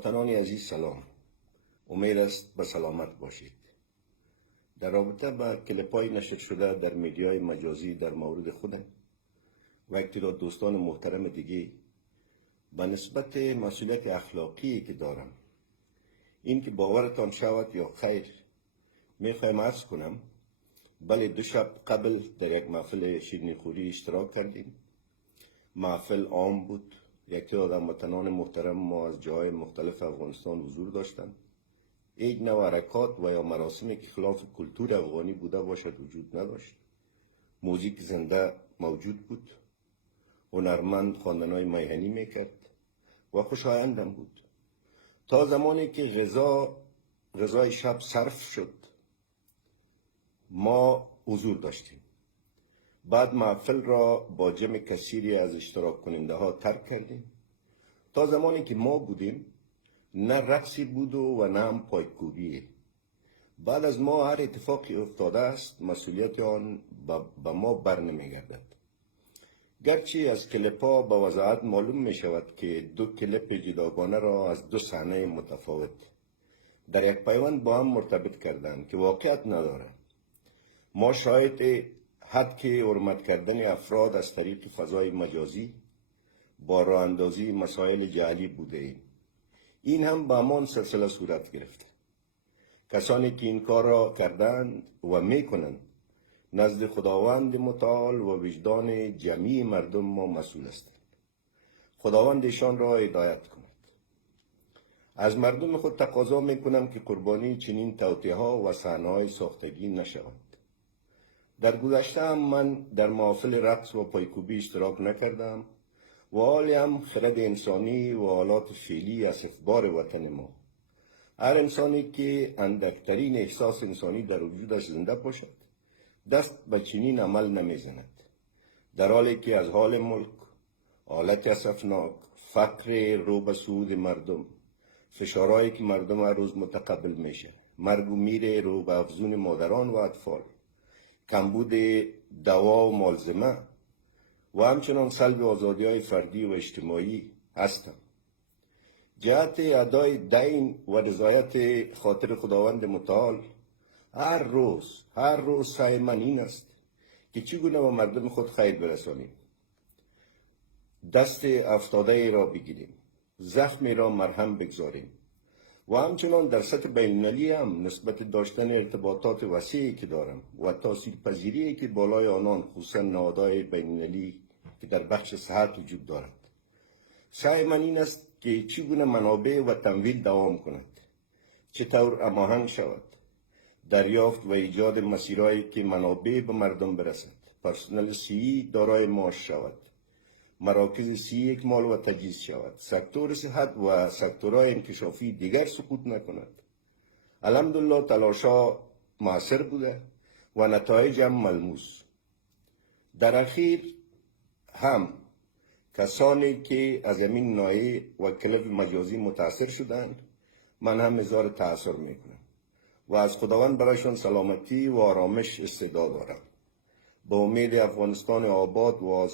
وطنان عزیز سلام. امید است به سلامت باشید. در رابطه با کلیپ‌های نشر شده در میدیای مجازی در مورد خودم و اکترا دوستان محترم دیگه به نسبت مسئولیت اخلاقی که دارم، این که باورتان شود یا خیر، میخوایم عرض کنم بله 2 شب قبل در یک محفل شیرینی خوری اشتراک کردیم. محفل عام بود. یک تعداد وطنان محترم ما از جای مختلف افغانستان حضور داشتند. هیچ نوع حرکات و یا مراسمی که خلاف کلتور افغانی بوده باشد وجود نداشت. موزیک زنده موجود بود. هنرمند خواندنهای میهنی میکرد و خوشایندم بود. تا زمانی که غذای شب صرف شد ما حضور داشتیم. بعد محفل را با جمع کثیری از اشتراک کننده ها ترک کردیم. تا زمانی که ما بودیم نه رقصی بود و نه هم پایکوبی. بعد از ما هر اتفاقی افتاده است مسئولیت آن به ما بر نمیگردد. گرچه از کلیپ ها به وضاحت معلوم می شود که 2 کلیپ جداگانه را از 2 صحنه متفاوت در یک پیوند با هم مرتبط کردند که واقعیت ندارند. ما شاید حد که حرمت کردن افراد از طریق فضای مجازی با راه اندازی مسائل جعلی بوده ایم. این هم به همان سلسله صورت گرفته. کسانی که این کار را کردند و میکنند نزد خداوند متعال و وجدان جمعی مردم ما مسئول هستند. خداوند ایشان را هدایت کند. از مردم خود تقاضا میکنم که قربانی چنین توطئه ها و صحنه‌های ساختگی نشوند. در گذشته هم من در محافل رقص و پایکوبی اشتراک نکردم و حالی هم خرد انسانی و حالات فعلی اسفبار وطن ما. هر انسانی که اندکترین احساس انسانی در وجودش زنده باشد دست به چنین عمل نمیزند، در حالی که از حال ملک، حالت اسفناک، فقر رو به سود مردم، فشارهایی که مردم هر روز متقبل میشه، مرگ و میر رو به افزون مادران و اطفال، کمبود دوا و ملزمه و همچنان سلب آزادی‌های فردی و اجتماعی هستم. جهت ادای دین و رضایت خاطر خداوند متعال هر روز سعی من این است که چگونه به مردم خود خیر برسانیم. دست افتاده را بگیریم، زخمی را مرهم بگذاریم و همچنان در سطح بین‌المللی هم نسبت داشتن ارتباطات وسیعی که دارم و تاثیرپذیری که بالای آنان خصوصا نهادهای بین‌المللی که در بخش صحت وجود دارد. سعی من این است که چگونه منابع و تمویل دوام کند، چطور هماهنگ شود، دریافت و ایجاد مسیرهایی که منابع به مردم برسد، پرسنل صحی دارای معاش شود، مراکز صحی اکمال و تجهیز شود، سکتور صحت و سکتورهای انکشافی دیگر سقوط نکند. الحمدلله تلاش‌ها موثر بوده و نتایج هم ملموس. در اخیر هم کسانی که از این ناحیه و کلپ مجازی متاثر شدند من هم اظهار تأثیر میکنم و از خداوند برایشان سلامتی و آرامش استعداد دارم. با امید افغانستان آباد و آزاد